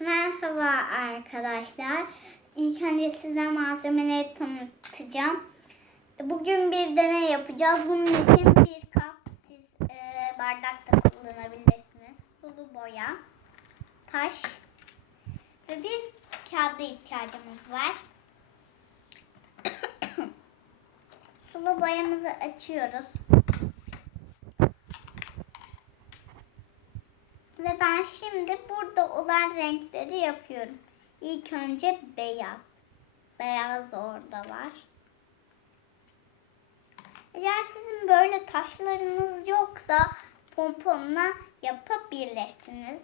Merhaba arkadaşlar. İlk önce size malzemeleri tanıtacağım. Bugün bir deney yapacağız. Bunun için bir kap siz e, bardak da kullanabilirsiniz. Sulu boya, taş ve bir kağıda ihtiyacımız var. Sulu boyamızı açıyoruz. Ve ben şimdi burada olan renkleri yapıyorum. İlk önce beyaz. Beyaz da orada var. Eğer sizin böyle taşlarınız yoksa pomponla yapabilirsiniz.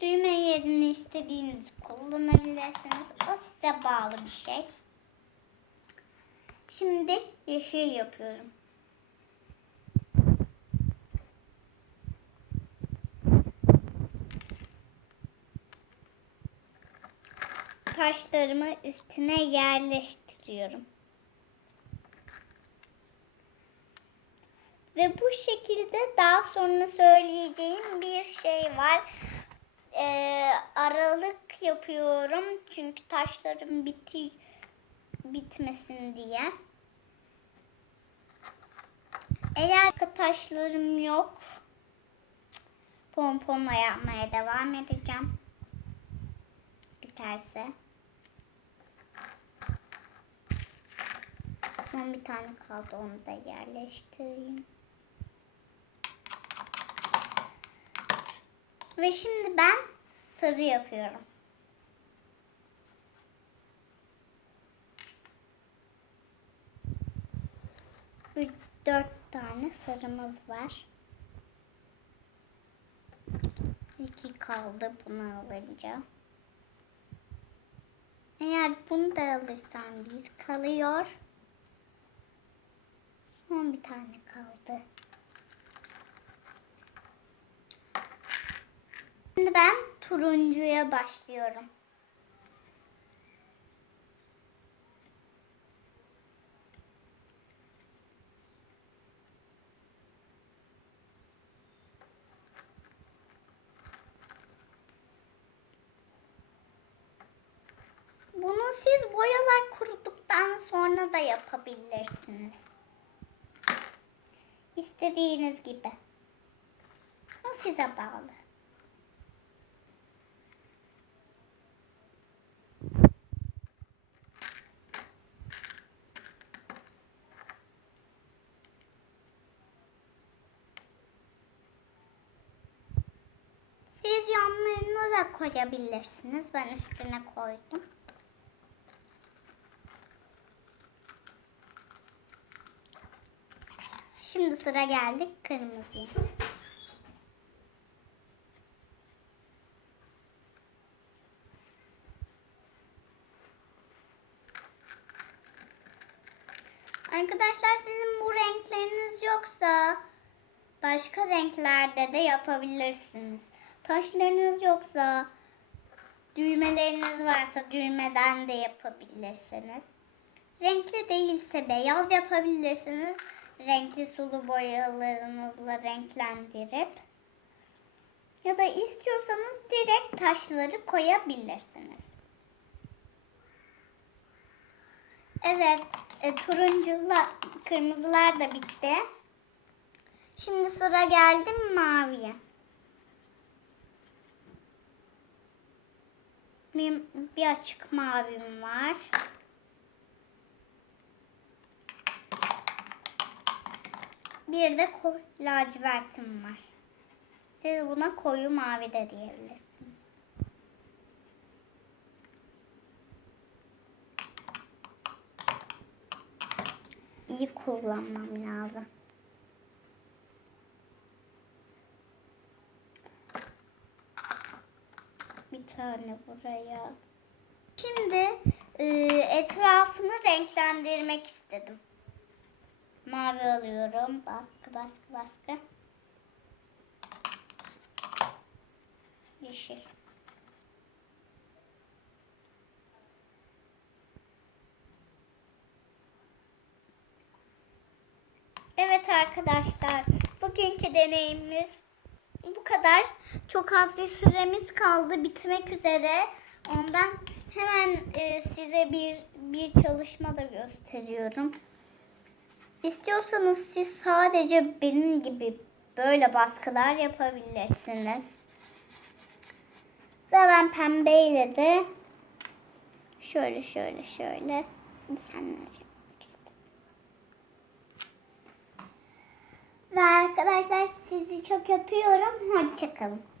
Düğme yerini istediğinizi kullanabilirsiniz. O size bağlı bir şey. Şimdi yeşil yapıyorum. Taşlarımı üstüne yerleştiriyorum. Ve bu şekilde daha sonra söyleyeceğim bir şey var. Ee, aralık yapıyorum çünkü taşlarım biti bitmesin diye. Eğer taşlarım yok, pomponla yapmaya devam edeceğim. Biterse. Son bir tane kaldı onu da yerleştireyim. Ve şimdi ben sarı yapıyorum. Bir dört tane sarımız var. İki kaldı bunu alınca. Eğer bunu da alırsam bir kalıyor. Son bir tane kaldı. Şimdi ben turuncuya başlıyorum. Bunu siz boyalar kuruduktan sonra da yapabilirsiniz. İstediğiniz gibi. O size bağlı. Siz yanlarına da koyabilirsiniz. Ben üstüne koydum. Şimdi sıra geldik kırmızıya. Arkadaşlar sizin bu renkleriniz yoksa başka renklerde de yapabilirsiniz. Taşlarınız yoksa düğmeleriniz varsa düğmeden de yapabilirsiniz. Renkli değilse beyaz yapabilirsiniz. Renkli sulu boyalarınızla renklendirip ya da istiyorsanız direkt taşları koyabilirsiniz. Evet, e, turuncular, kırmızılar da bitti. Şimdi sıra geldi maviye. Bir, bir açık mavim var. Bir de lacivertim var. Siz buna koyu mavi de diyebilirsiniz. İyi kullanmam lazım. Bir tane buraya. Şimdi e, etrafını renklendirmek istedim. Mavi alıyorum. Baskı baskı baskı. Yeşil. Evet arkadaşlar. Bugünkü deneyimimiz bu kadar. Çok az bir süremiz kaldı. Bitmek üzere. Ondan hemen e, size bir bir çalışma da gösteriyorum. İstiyorsanız siz sadece benim gibi böyle baskılar yapabilirsiniz. Ve ben pembeyle de şöyle şöyle şöyle desenler yapmak istedim. Ve arkadaşlar sizi çok öpüyorum. Hoşçakalın.